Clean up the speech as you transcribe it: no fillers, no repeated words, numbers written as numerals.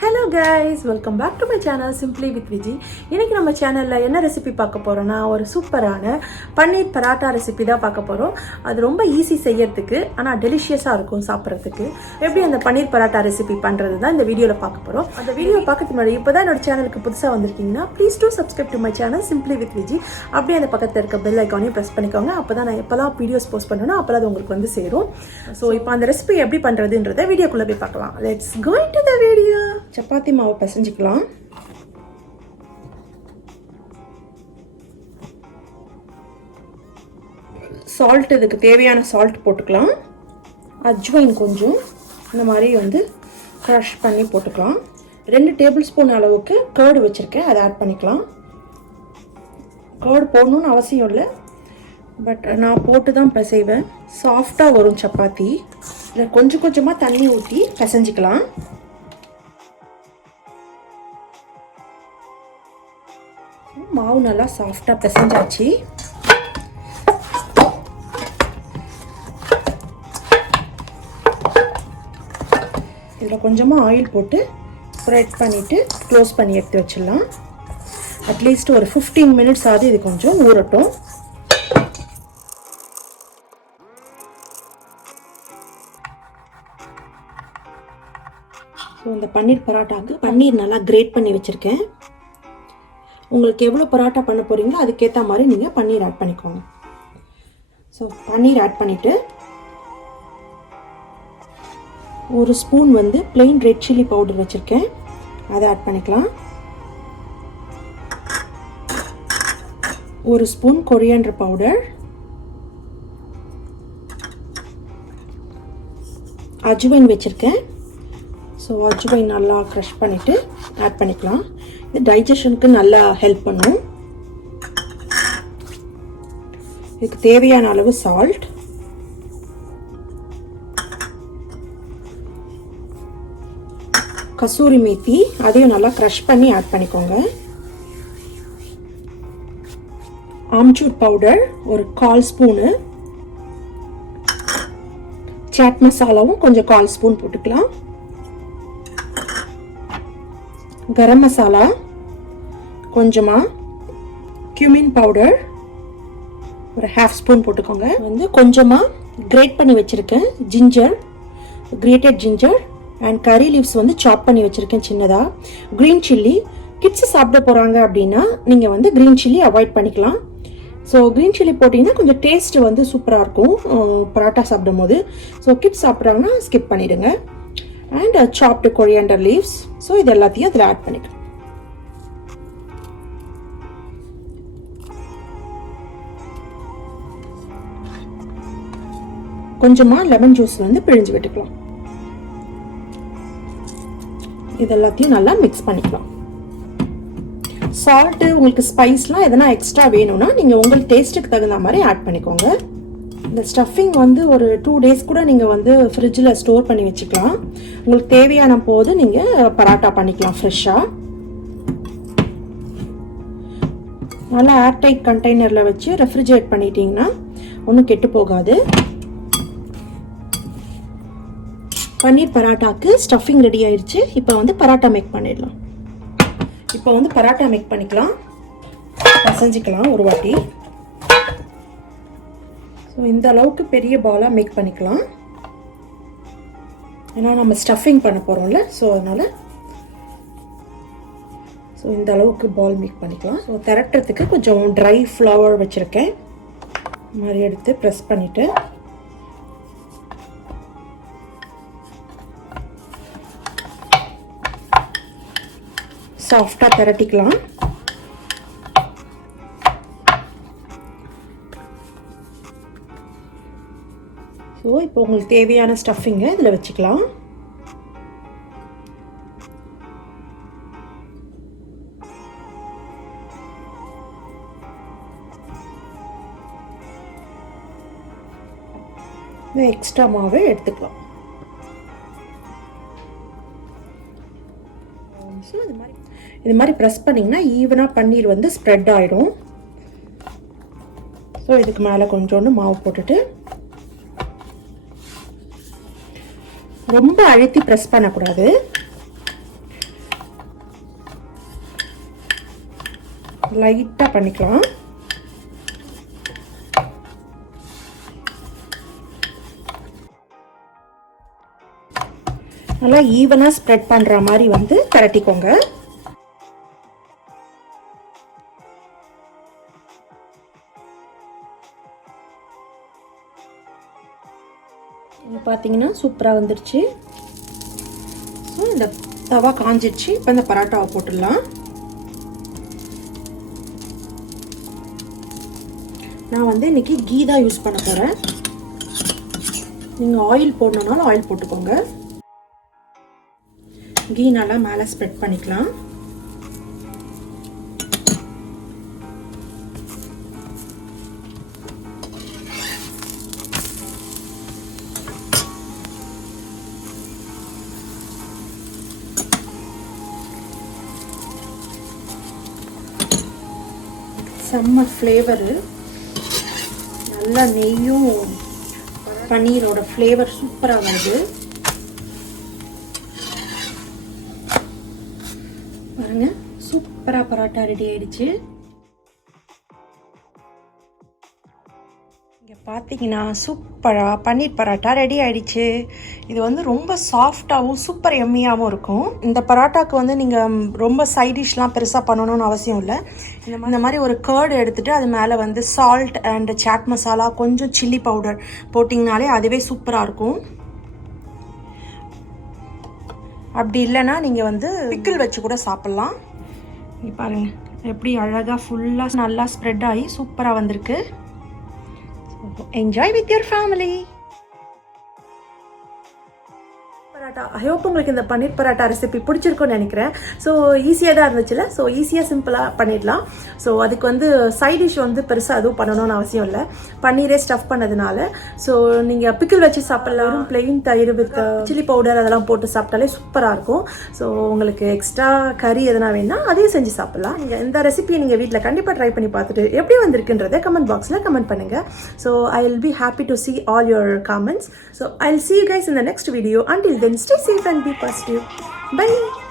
Hello guys, welcome back to my channel Simply with Viji. இன்னைக்கு நம்ம சேனல்ல என்ன ரெசிபி பார்க்க போறோம்னா ஒரு சூப்பரான பன்னீர் பராட்டா ரெசிபி தான் பார்க்க போறோம். அது ரொம்ப ஈஸி செய்யறதுக்கு ஆனா டெலிஷியஸா இருக்கும் சாப்பிடுறதுக்கு. எப்படி அந்த பன்னீர் பராட்டா ரெசிபி பண்றது தான் இந்த வீடியோல பார்க்க போறோம். அந்த வீடியோ பார்க்கிறதுக்கு முன்னாடி இப்போதான் என்னோட சேனலுக்கு புதுசா வந்திருக்கீங்கன்னா please do subscribe to my channel Simply with Viji. அப்படியே அந்த பக்கத்துல இருக்க பெல் ஐகானையும் பிரஸ் பண்ணிக்கோங்க. அப்பதான் நான் எப்பலாம் வீடியோஸ் போஸ்ட் பண்ணனும் அப்பலாம் அது உங்களுக்கு வந்து சேரும். சோ இப்போ அந்த ரெசிபி எப்படி பண்றதுன்றதை வீடியோக்குள்ள போய் பார்க்கலாம். Let's go into the video. Chapati மாவு பிசைஞ்சிக்கலாம். சால்ட் இதுக்கு தேவையான சால்ட் போட்டுக்கலாம். அஜ்வைன் கொஞ்சம் இந்த மாதிரி வந்து க்ரஷ் பண்ணி போட்டுக்கலாம். 2 டேபிள் ஸ்பூன் அளவுக்கு கர்டு வச்சுருக்கேன், அதை ஆட் பண்ணிக்கலாம். கர்டு போடணும்னு அவசியம் இல்லை, பட் நான் போட்டு தான் பிசைவேன். சாஃப்டாக வரும் சப்பாத்தி. இதில் கொஞ்சம் கொஞ்சமாக தண்ணி ஊற்றி பிசைஞ்சிக்கலாம். மாவு நல்லா சாஃப்டாக பிசைஞ்சாச்சு. இதில் கொஞ்சமாக ஆயில் போட்டு ஸ்ப்ரெட் பண்ணிவிட்டு க்ளோஸ் பண்ணி எடுத்து வச்சிடலாம். அட்லீஸ்ட் ஒரு 15 மினிட்ஸ் ஆகுது இது கொஞ்சம் ஊறட்டும். ஸோ இந்த பன்னீர் பராட்டாவுக்கு பன்னீர் நல்லா கிரேட் பண்ணி வச்சுருக்கேன். உங்களுக்கு எவ்வளோ பராட்டா பண்ண போகிறீங்களோ அதுக்கேற்ற மாதிரி நீங்கள் பன்னீர் ஆட் பண்ணிக்கோங்க. ஸோ பன்னீர் ஆட் பண்ணிவிட்டு ஒரு ஸ்பூன் வந்து பிளெயின் ரெட் சில்லி பவுடர் வச்சுருக்கேன், அதை ஆட் பண்ணிக்கலாம். ஒரு ஸ்பூன் கொரியாண்டர் பவுடர், அஜ்வைன் வச்சுருக்கேன். ஸோ அஜ்வைன் நல்லா க்ரஷ் பண்ணிவிட்டு ஆட் பண்ணிக்கலாம். இது டைஜஷனுக்கு நல்லா ஹெல்ப் பண்ணும். இதுக்கு தேவையான அளவு சால்ட், கசூரி மேத்தி அதையும் நல்லா க்ரஷ் பண்ணி ஆட் பண்ணிக்கோங்க. ஆம்ச்சூர் பவுடர் ஒரு 1/4 ஸ்பூனு, சாட் மசாலாவும் கொஞ்சம் 1/4 ஸ்பூன் போட்டுக்கலாம். கரம் மசாலா கொஞ்சமா, cumin பவுடர் ஒரு 1/2 ஸ்பூன் போட்டுக்கோங்க. வந்து கொஞ்சமா கிரேட் பண்ணி வச்சிருக்கேன் ஜிஞ்சர், கிரேட்டட் ஜிஞ்சர் அண்ட் கறி லீவ்ஸ் வந்து சாப் பண்ணி வச்சிருக்கேன் சின்னதா. கிரீன் சில்லி கிட்ஸ் சாப்பிட போறாங்க அப்படின்னா நீங்க வந்து கிரீன் சில்லி அவாய்ட் பண்ணிக்கலாம். ஸோ கிரீன் சில்லி போட்டிங்கன்னா கொஞ்சம் டேஸ்ட் வந்து சூப்பராக இருக்கும் பரோட்டா சாப்பிடும் போது. ஸோ கிட்ஸ் சாப்பிட்றாங்கன்னா ஸ்கிப் பண்ணிடுங்க. அண்ட் சாப்டு கொரியாண்டர் லீவ்ஸ். ஸோ இது எல்லாத்தையும் அதில் ஆட் பண்ணிக்கலாம். கொஞ்சமா லெமன் ஜூஸ் வந்து பிழிஞ்சு விட்டுக்கலாம். இது எல்லாத்தையும் நல்லா மிக்ஸ் பண்ணிக்கலாம். சால்ட்டு உங்களுக்கு ஸ்பைஸ்லாம் எதனா எக்ஸ்ட்ரா வேணும்னா நீங்கள் உங்களுக்கு டேஸ்ட்டுக்கு தகுந்த மாதிரி ஆட் பண்ணிக்கோங்க. இந்த ஸ்டஃபிங் வந்து ஒரு 2 டேஸ் கூட நீங்கள் வந்து ஃப்ரிட்ஜில் ஸ்டோர் பண்ணி வச்சுக்கலாம். உங்களுக்கு தேவையான போது நீங்கள் பராட்டா பண்ணிக்கலாம் ஃப்ரெஷ்ஷாக. நல்லா ஏர்டைட் கண்டெய்னரில் வச்சு ரெஃப்ரிஜரேட் பண்ணிட்டீங்கன்னா ஒன்றும் கெட்டு போகாது. பன்னீர் பராட்டாக்கு ஸ்டஃபிங் ரெடி ஆயிடுச்சு. இப்போ வந்து பராட்டா மேக் பண்ணிடலாம். இப்போ வந்து பராட்டா மேக் பண்ணிக்கலாம். பசஞ்சிக்கலாம் ஒரு வாட்டி. ஸோ இந்த அளவுக்கு பெரிய பாலாக மேக் பண்ணிக்கலாம். ஏன்னா நம்ம ஸ்டஃபிங் பண்ண போகிறோம்ல, ஸோ அதனால் இந்த அளவுக்கு பால் மேக் பண்ணிக்கலாம். ஸோ திரட்டுறதுக்கு கொஞ்சம் ட்ரை ஃப்ளவர் வச்சுருக்கேன். இந்த மாதிரி எடுத்து ப்ரெஸ் பண்ணிவிட்டு சாஃப்டாக திரட்டிக்கலாம். ஸோ இப்போ உங்களுக்கு தேவையான ஸ்டஃபிங்கை இதில் வச்சுக்கலாம். எக்ஸ்ட்ரா மாவை எடுத்துக்கலாம். ஸோ இது மாதிரி ப்ரெஸ் பண்ணிங்கன்னா ஈவனாக பன்னீர் வந்து ஸ்ப்ரெட் ஆகிடும். ஸோ இதுக்கு மேலே கொஞ்சோண்டு மாவு போட்டுட்டு ரொம்ப அழுத்தி பிரஸ் பண்ணக்கூடாது. லைட்டாக பண்ணிக்கலாம். நல்லா ஈவனாக ஸ்ப்ரெட் பண்ணுற மாதிரி வந்து பரட்டிக்கோங்க. இது பார்த்தீங்கன்னா சூப்பராக வந்துடுச்சு. ஸோ இந்த தவா காஞ்சிடுச்சு. இப்போ இந்த பரோட்டாவை போட்டுடலாம். நான் வந்து இன்றைக்கி கீ தான் யூஸ் பண்ண போகிறேன். நீங்கள் ஆயில் போடணுன்னாலும் ஆயில் போட்டுக்கோங்க. கீ நல்லா மேலே ஸ்ப்ரெட் பண்ணிக்கலாம். செம்ம ஃப்ளேவரு, நல்லா நெய்யும் பன்னீரோட ஃப்ளேவர் சூப்பராக வருது. பாருங்க, சூப்பராக பரோட்டா ரெடி ஆயிடுச்சு. இங்கே பார்த்தீங்கன்னா சூப்பராக பன்னீர் பரோட்டா ரெடி ஆகிடுச்சு. இது வந்து ரொம்ப சாஃப்டாகவும் சூப்பர் எம்மியாகவும் இருக்கும். இந்த பரோட்டாவுக்கு வந்து நீங்கள் ரொம்ப சைட் டிஷ்லாம் பெருசாக பண்ணணும்னு அவசியம் இல்லை. இந்த மாதிரி ஒரு கர்டு எடுத்துகிட்டு அது மேலே வந்து சால்ட் அண்ட் சாட் மசாலா, கொஞ்சம் சில்லி பவுடர் போட்டிங்கனாலே அதுவே சூப்பராக இருக்கும். அப்படி இல்லைன்னா நீங்கள் வந்து பிக்கிள் வச்சு கூட சாப்பிட்லாம். பாருங்கள் எப்படி அழகாக ஃபுல்லாக நல்லா ஸ்ப்ரெட் ஆகி சூப்பராக வந்திருக்கு. Enjoy with your family. Parotta. I hope உங்களுக்கு இந்த பன்னீர் பரோட்டா ரெசிபி பிடிச்சிருக்குன்னு நினைக்கிறேன். ஸோ ஈஸியாக தான் இருந்துச்சுல்ல. ஸோ ஈஸியாக சிம்பிளாக பண்ணிடலாம். ஸோ அதுக்கு வந்து சைட் டிஷ் வந்து பெருசாக அதுவும் பண்ணணும்னு அவசியம் இல்லை, பன்னீரே ஸ்டஃப் பண்ணதுனால. ஸோ நீங்கள் பிக்கிள் வச்சு சாப்பிட்லாம். பிளெயின் தயிர் வித் சில்லி பவுடர் அதெல்லாம் போட்டு சாப்பிட்டாலே சூப்பராக இருக்கும். ஸோ உங்களுக்கு எக்ஸ்ட்ரா கறி எதனா வேணுன்னா அதையும் செஞ்சு சாப்பிட்லாம். நீங்கள் இந்த ரெசிபியை நீங்கள் வீட்டில் கண்டிப்பாக ட்ரை பண்ணி பார்த்துட்டு எப்படி வந்திருக்குன்றதை கமெண்ட் பாக்ஸில் கமெண்ட் பண்ணுங்கள். So I will be happy to see all your comments. So I'll see you guys in the next video. Until then, stay safe and be positive. Bye.